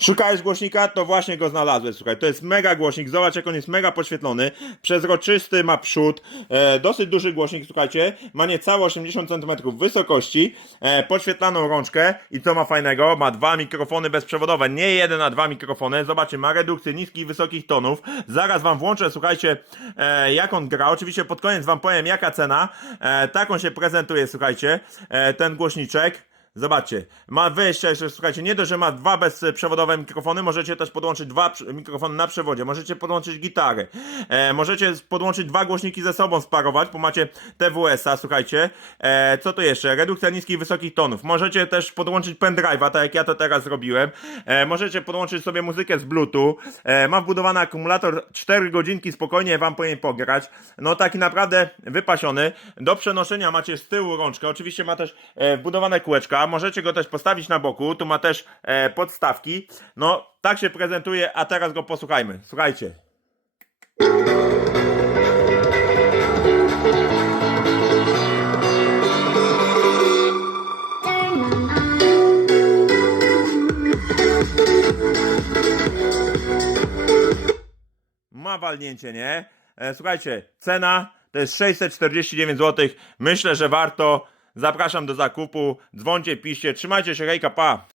Szukałeś głośnika, to właśnie go znalazłeś, słuchaj, to jest mega głośnik, zobacz jak on jest mega podświetlony, przezroczysty ma przód, e, dosyć duży głośnik, słuchajcie, ma niecałe 80 cm wysokości, e, podświetlaną rączkę. I co ma fajnego, ma dwa mikrofony bezprzewodowe, nie jeden, a dwa mikrofony, zobaczcie, ma redukcję niskich i wysokich tonów, zaraz wam włączę, słuchajcie, e, jak on gra, oczywiście pod koniec wam powiem jaka cena, e, tak on się prezentuje, słuchajcie, e, ten głośniczek, Zobaczcie, ma wyjście jeszcze, słuchajcie, nie dość, że ma dwa bezprzewodowe mikrofony, możecie też podłączyć dwa mikrofony na przewodzie, możecie podłączyć gitary, e, możecie podłączyć dwa głośniki ze sobą sparować, bo macie TWS-a, słuchajcie, e, co to jeszcze, redukcja niskich i wysokich tonów, możecie też podłączyć pendrive'a, tak jak ja to teraz zrobiłem, e, możecie podłączyć sobie muzykę z Bluetooth, e, ma wbudowany akumulator, 4 godzinki spokojnie wam powinien pograć, no taki naprawdę wypasiony, do przenoszenia macie z tyłu rączkę, oczywiście ma też e, wbudowane kółeczka, możecie go też postawić na boku, tu ma też e, podstawki, no tak się prezentuje, a teraz go posłuchajmy, słuchajcie. Ma walnięcie, nie? E, słuchajcie, cena to jest 649 zł. Myślę, że warto. Zapraszam do zakupu. Dzwoncie, piszcie. Trzymajcie się, hejka, pa!